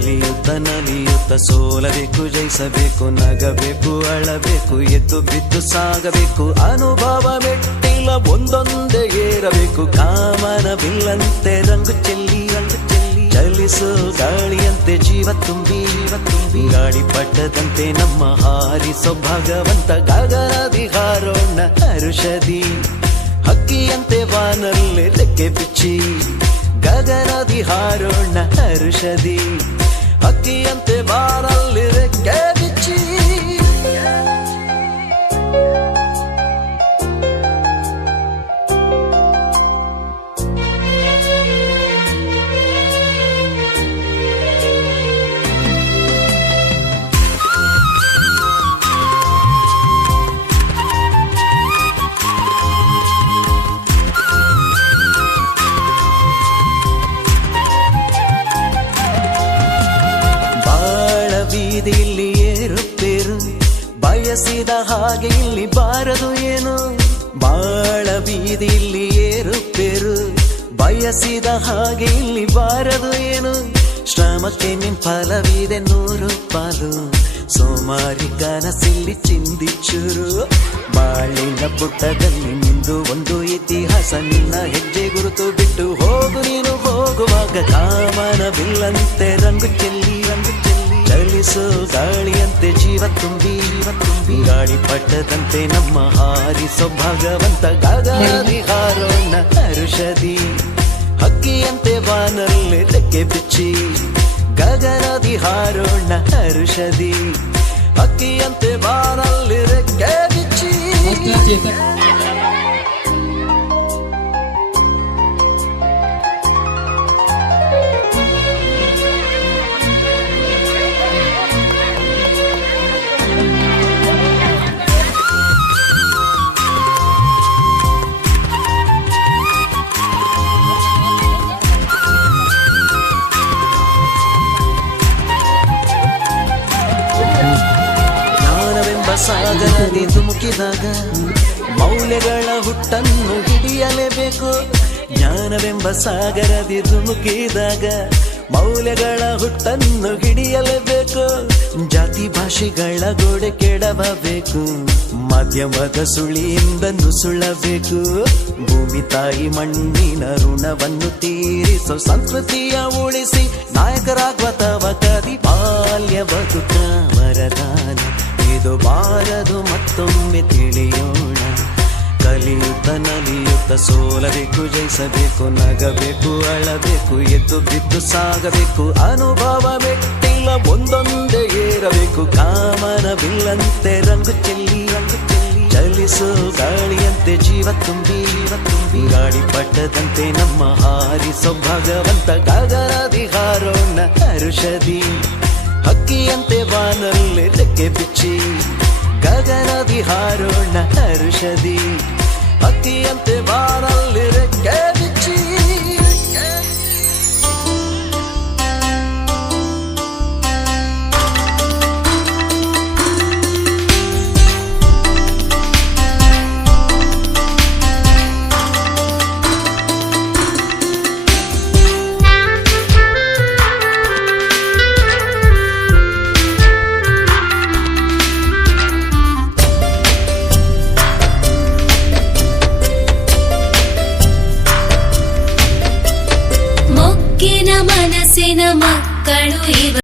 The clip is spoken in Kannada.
ಕಲಿಯುತ್ತ ನಲಿಯುತ್ತ ಸೋಲಬೇಕು, ಜಯಿಸಬೇಕು, ನಗಬೇಕು, ಅಳಬೇಕು, ಎದ್ದು ಬಿದ್ದು ಸಾಗಬೇಕು. ಅನುಭವ ಮೆಟ್ಟಿಲ ಒಂದೊಂದೇ ಏರಬೇಕು. ಕಾಮನ ಬಿಲ್ಲಂತೆ ರಂಗು ಚೆಲ್ಲಿ ಚಲಿಸು ಗಾಳಿಯಂತೆ ಜೀವ ತುಂಬಿ ಗಾಳಿ ಪಟ್ಟದಂತೆ ನಮ್ಮ ಹಾರಿಸೋ ಭಗವಂತ. ಗಗನದಿ ಹಾರೋಣ ಹರುಷದಿ, ಹಕ್ಕಿಯಂತೆ ವಾನಲ್ಲಿ ರೆಕ್ಕೆ ಬಿಚ್ಚಿ. ಗಗನದಿ ಹಾರೋಣ ಹರುಷದಿ, ಹಕ್ಕಿಯಂತೆ ಬಾರಲ್ಲಿ ರೆಕ್ಕೆ ಬಿಚ್ಚಿ. ಇಲ್ಲಿ ಏರುತ್ತೇರು, ಬಯಸಿದ ಹಾಗೆ ಇಲ್ಲಿ ಬಾರದು ಏನು. ಬಾಳ ಬೀದಿಯಲ್ಲಿ ಏರುತ್ತೇರು, ಬಯಸಿದ ಹಾಗೆ ಇಲ್ಲಿ ಬಾರದು ಏನು. ಶ್ರಮಕ್ಕೆ ನಿನ್ ಫಲವಿದೆ 100 ಪಾಲು, ಸೋಮಾರಿ ಕನಸಿಲ್ಲಿ ಚಿಂದಿಚೂರು. ಬಾಳಿನ ಪುಟ್ಟದಲ್ಲಿ ನಿಂದು ಒಂದು ಇತಿಹಾಸ, ನಿನ್ನ ಹೆಜ್ಜೆ ಗುರುತು ಬಿಟ್ಟು ಹೋಗು ನೀನು ಹೋಗುವಾಗ. ಕಾಮನ ಬಿಲ್ಲಂತೆ ರಂಗು ಚೆಲ್ಲಿ ಚಲಿಸು ಗಾಳಿಯಂತೆ ಜೀವ ತುಂಬಿ ಗಾಳಿ ಪಟ್ಟದಂತೆ ನಮ್ಮ ಹಾರಿಸೋ ಭಗವಂತ. ಗಗನದಿ ಹಾರೋಣ ಹರುಷದಿ, ಹಕ್ಕಿಯಂತೆ ವಾನಲ್ಲಿ ರೆಕ್ಕೆ ಬಿಚ್ಚಿ. ಗಗನದಿ ಹಾರೋಣ ಹರುಷದಿ, ಹಕ್ಕಿಯಂತೆ ವಾನಲ್ಲಿ ರೆಕ್ಕೆ ಬಿಚ್ಚಿ. ಸಾಗರದಿ ಧುಮುಕಿದಾಗ ಮೌಲ್ಯಗಳ ಹುಟ್ಟನ್ನು ಹಿಡಿಯಲೇಬೇಕು. ಜ್ಞಾನವೆಂಬ ಸಾಗರದಿ ಧುಮುಕಿದಾಗ ಮೌಲ್ಯಗಳ ಹುಟ್ಟನ್ನು ಹಿಡಿಯಲೇಬೇಕು. ಜಾತಿ ಭಾಷೆಗಳ ಗೋಡೆ ಕೆಡವಬೇಕು, ಮಾಧ್ಯಮದ ಸುಳಿಯಿಂದ ನುಸುಳಬೇಕು. ಭೂಮಿ ತಾಯಿ ಮಣ್ಣಿನ ಋಣವನ್ನು ತೀರಿಸೋ ಸಂಸ್ಕೃತಿಯ ಉಳಿಸಿ ನಾಯಕರಾಗುವ ತವಕದಿ. ಬಾಲ್ಯ ಬದುಕ ವರದಾನ ಇದು ಬಾರದು ಮತ್ತೊಮ್ಮೆ ತಿಳಿಯೋಣ. ಕಲಿಯುತ್ತ ನಲಿಯುತ್ತ ಸೋಲಬೇಕು, ಜಯಿಸಬೇಕು, ನಗಬೇಕು, ಅಳಬೇಕು, ಎದ್ದು ಬಿದ್ದು ಸಾಗಬೇಕು. ಅನುಭವ ಮೆಟ್ಟಿಲ ಒಂದೊಂದೇ ಏರಬೇಕು. ಕಾಮನ ಬಿಲ್ಲಂತೆ ರಂಗು ಚೆಲ್ಲಿ ಚಲಿಸು ಗಾಳಿಯಂತೆ ಜೀವ ತುಂಬಿ ಗಾಳಿ ಪಟ್ಟದಂತೆ ನಮ್ಮ ಹಾರಿಸೋ ಭಗವಂತ. ಗಗನದಿ ಹಾರೋಣ ಹರುಷದಿ, ಹಕ್ಕಿಯಂತೆ ವಾನಲ್ಲಿ ರೆಕ್ಕೆ ಬಿಚ್ಚಿ. ಗಗನದಿ ಹಾರೋಣ ಹರುಷದಿ, ಹಕ್ಕಿಯಂತೆ ವಾನಲ್ಲಿ ರೆಕ್ಕೆ ಬಿಚ್ಚಿ. ಮನಸ್ಸಿನ ಮಕ್ಕಳು ಇವ